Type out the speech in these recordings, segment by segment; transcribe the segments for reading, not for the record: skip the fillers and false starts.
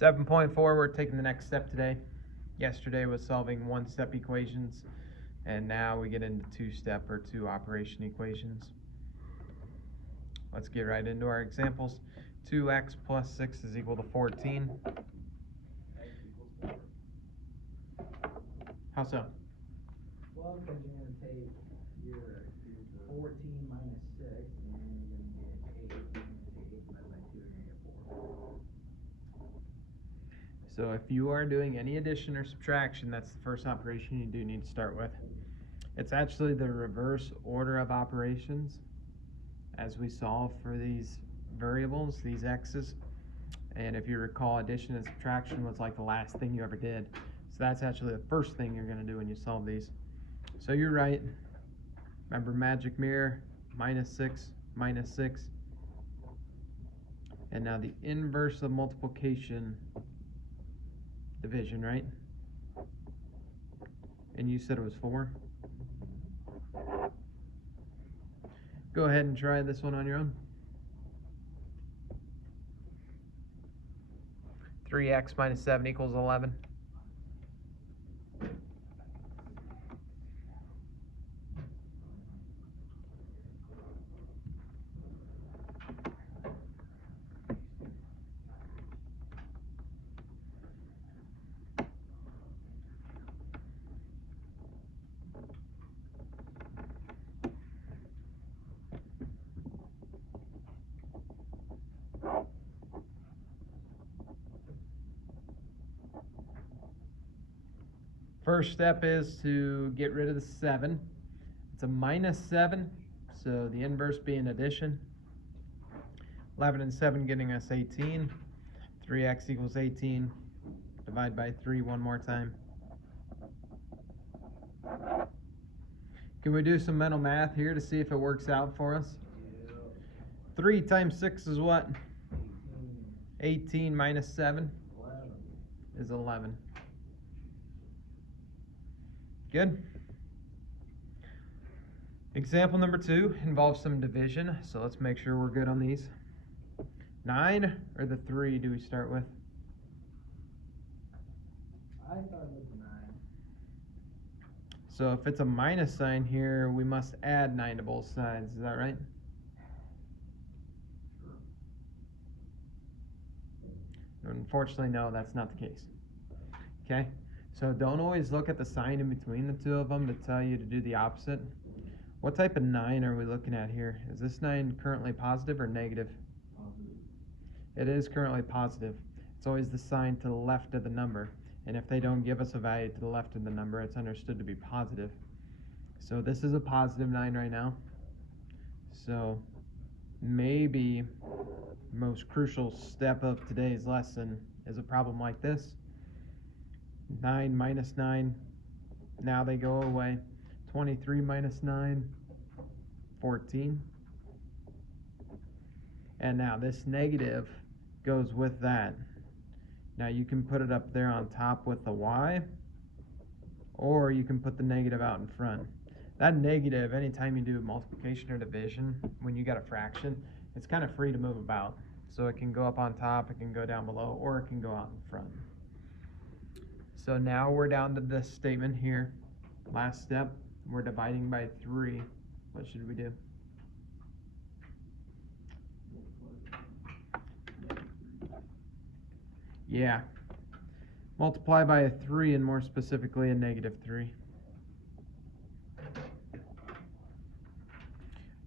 7.4, we're taking the next step today. Yesterday was solving one-step equations, and now we get into two-step or two-operation equations. Let's get right into our examples. 2x plus 6 is equal to 14. How so? Well, because you're going to take your 14 minus 6, and you're going to get 8. You're going to take 8 divided by 2, and you get 4. So if you are doing any addition or subtraction, that's the first operation you do need to start with. It's actually the reverse order of operations as we solve for these variables, these x's. And if you recall, addition and subtraction was like the last thing you ever did. So that's actually the first thing you're going to do when you solve these. So you're right. Remember magic mirror, minus 6, minus 6. And now the inverse of multiplication, division, right? And you said it was 4. Go ahead and try this one on your own. 3x minus 7 equals 11. First step is to get rid of the 7. It's a minus 7, so the inverse being addition. 11 and 7 getting us 18. 3x equals 18. Divide by 3 one more time. Can we do some mental math here to see if it works out for us? 3 times 6 is what? 18 minus 7 is 11. Good. Example number 2 involves some division, so let's make sure we're good on these. 9 or the 3 do we start with? I start with 9. So if it's a minus sign here, we must add 9 to both sides. Is that right? Sure. Unfortunately, no, that's not the case. Okay? So don't always look at the sign in between the two of them to tell you to do the opposite. What type of 9 are we looking at here? Is this 9 currently positive or negative? Positive. It is currently positive. It's always the sign to the left of the number. And if they don't give us a value to the left of the number, it's understood to be positive. So this is a positive 9 right now. So maybe the most crucial step of today's lesson is a problem like this. 9 minus 9, now they go away. 23 minus 9, 14. And now this negative goes with that. Now you can put it up there on top with the y, or you can put the negative out in front. That negative, anytime you do multiplication or division, when you got a fraction, it's kind of free to move about. So it can go up on top, it can go down below, or it can go out in front. So now we're down to this statement here. Last step, we're dividing by 3. What should we do? Yeah. Multiply by a 3, and more specifically a negative 3.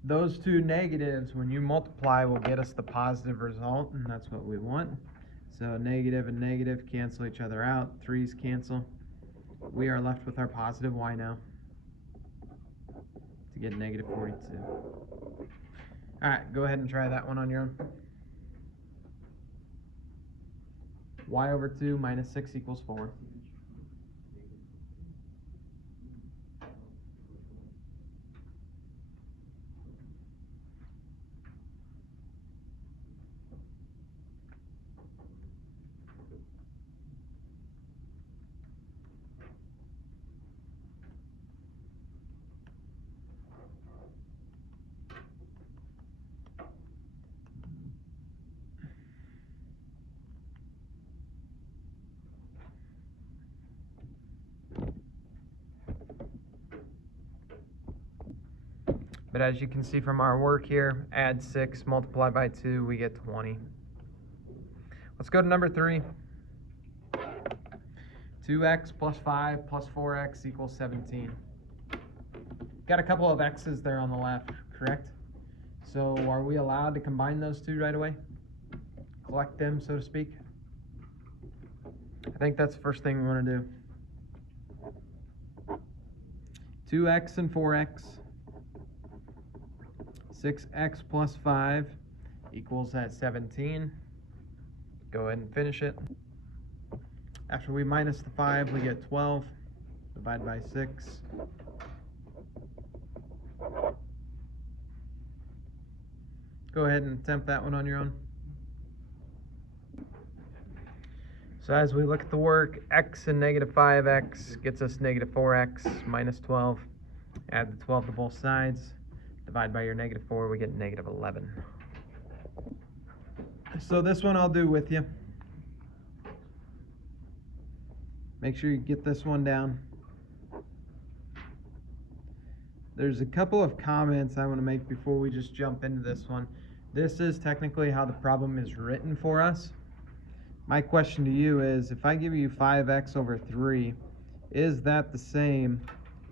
Those two negatives, when you multiply, will get us the positive result, and that's what we want. So negative and negative cancel each other out. 3's cancel. We are left with our positive y now to get negative 42. All right, go ahead and try that one on your own. Y over 2 minus 6 equals 4. But as you can see from our work here, add 6, multiply by 2, we get 20. Let's go to number 3. 2x plus 5 plus 4x equals 17. Got a couple of x's there on the left, correct? So are we allowed to combine those two right away? Collect them, so to speak? I think that's the first thing we want to do. 2x and 4x. 6x plus 5 equals that 17. Go ahead and finish it. After we minus the 5, we get 12. Divide by 6. Go ahead and attempt that one on your own. So as we look at the work, x and negative 5x gets us negative 4x minus 12. Add the 12 to both sides. Divide by your negative 4, we get negative 11. So this one I'll do with you. Make sure you get this one down. There's a couple of comments I want to make before we just jump into this one. This is technically how the problem is written for us. My question to you is, if I give you 5x over 3, is that the same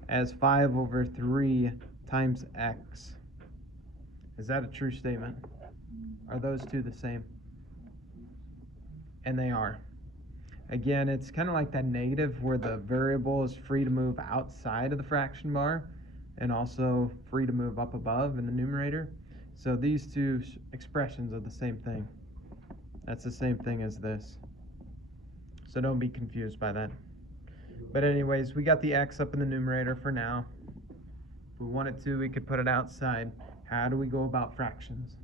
as 5 over 3 times x? Is that a true statement? Are those two the same? And they are. Again, it's kind of like that negative where the variable is free to move outside of the fraction bar and also free to move up above in the numerator. So these two expressions are the same thing. That's the same thing as this. So don't be confused by that. But anyways, we got the x up in the numerator for now. If we wanted to, we could put it outside. How do we go about fractions?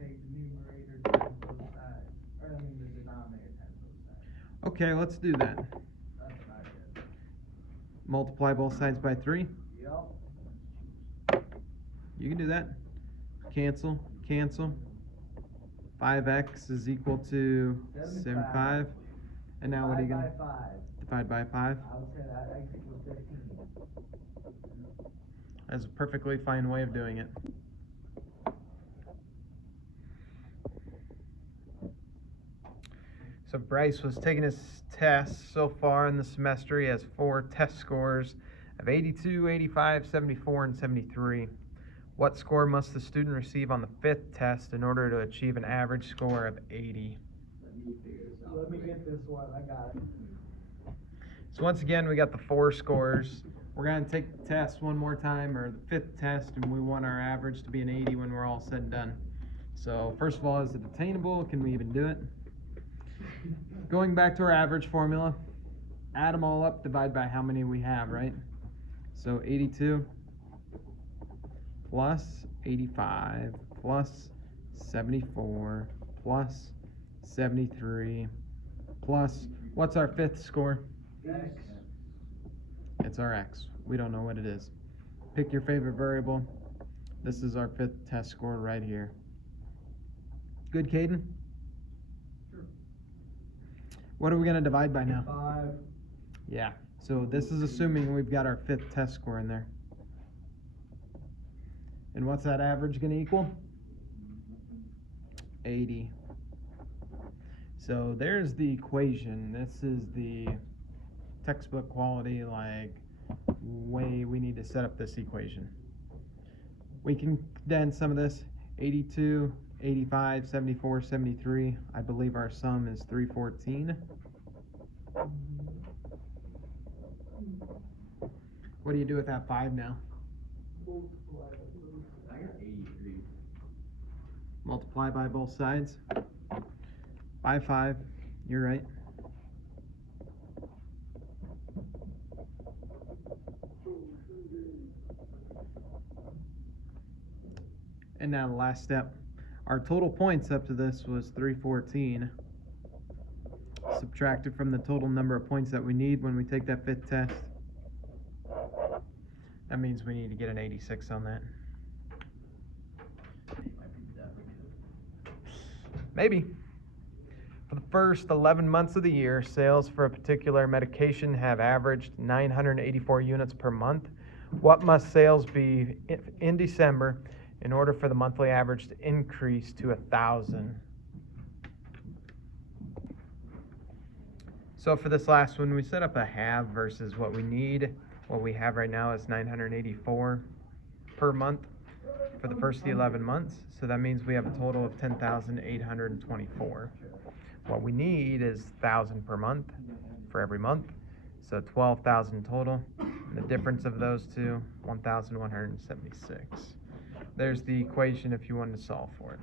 Take the numerator times both sides. Or I mean the denominator times both sides. Okay, let's do that. That's what I did. Multiply both sides by 3. Yep. You can do that. Cancel, cancel. 5x is equal to 75. And now what are you going to divide by 5? I would say that x equals 15. That's a perfectly fine way of doing it. So Bryce was taking his tests so far in the semester. He has 4 test scores of 82, 85, 74, and 73. What score must the student receive on the 5th test in order to achieve an average score of 80? Let me get this one. I got it. So once again, we got the 4 scores. We're going to take the test one more time, or the 5th test, and we want our average to be an 80 when we're all said and done. So first of all, is it attainable? Can we even do it? Going back to our average formula, add them all up, divide by how many we have, right? So 82 plus 85 plus 74 plus 73 plus, what's our 5th score? X. It's our x. We don't know what it is. Pick your favorite variable. This is our 5th test score right here. Good, Caden? Sure. What are we going to divide by now? 5. Yeah, so this is assuming we've got our 5th test score in there. And what's that average going to equal? 80. So there's the equation. This is the textbook quality, like, way we need to set up this equation. We can condense some of this. 82, 85, 74, 73. I believe our sum is 314. What do you do with that 5 now? I got 83. Multiply by both sides. By 5. You're right. And now the last step. Our total points up to this was 314. Subtracted from the total number of points that we need when we take that 5th test. That means we need to get an 86 on that. Maybe. For the first 11 months of the year, sales for a particular medication have averaged 984 units per month. What must sales be in December in order for the monthly average to increase to 1,000? So for this last one, we set up a have versus what we need. What we have right now is 984 per month for the first 11 months. So that means we have a total of 10,824. What we need is 1,000 per month for every month. So 12,000 total. And the difference of those two, 1,176. There's the equation if you wanted to solve for it.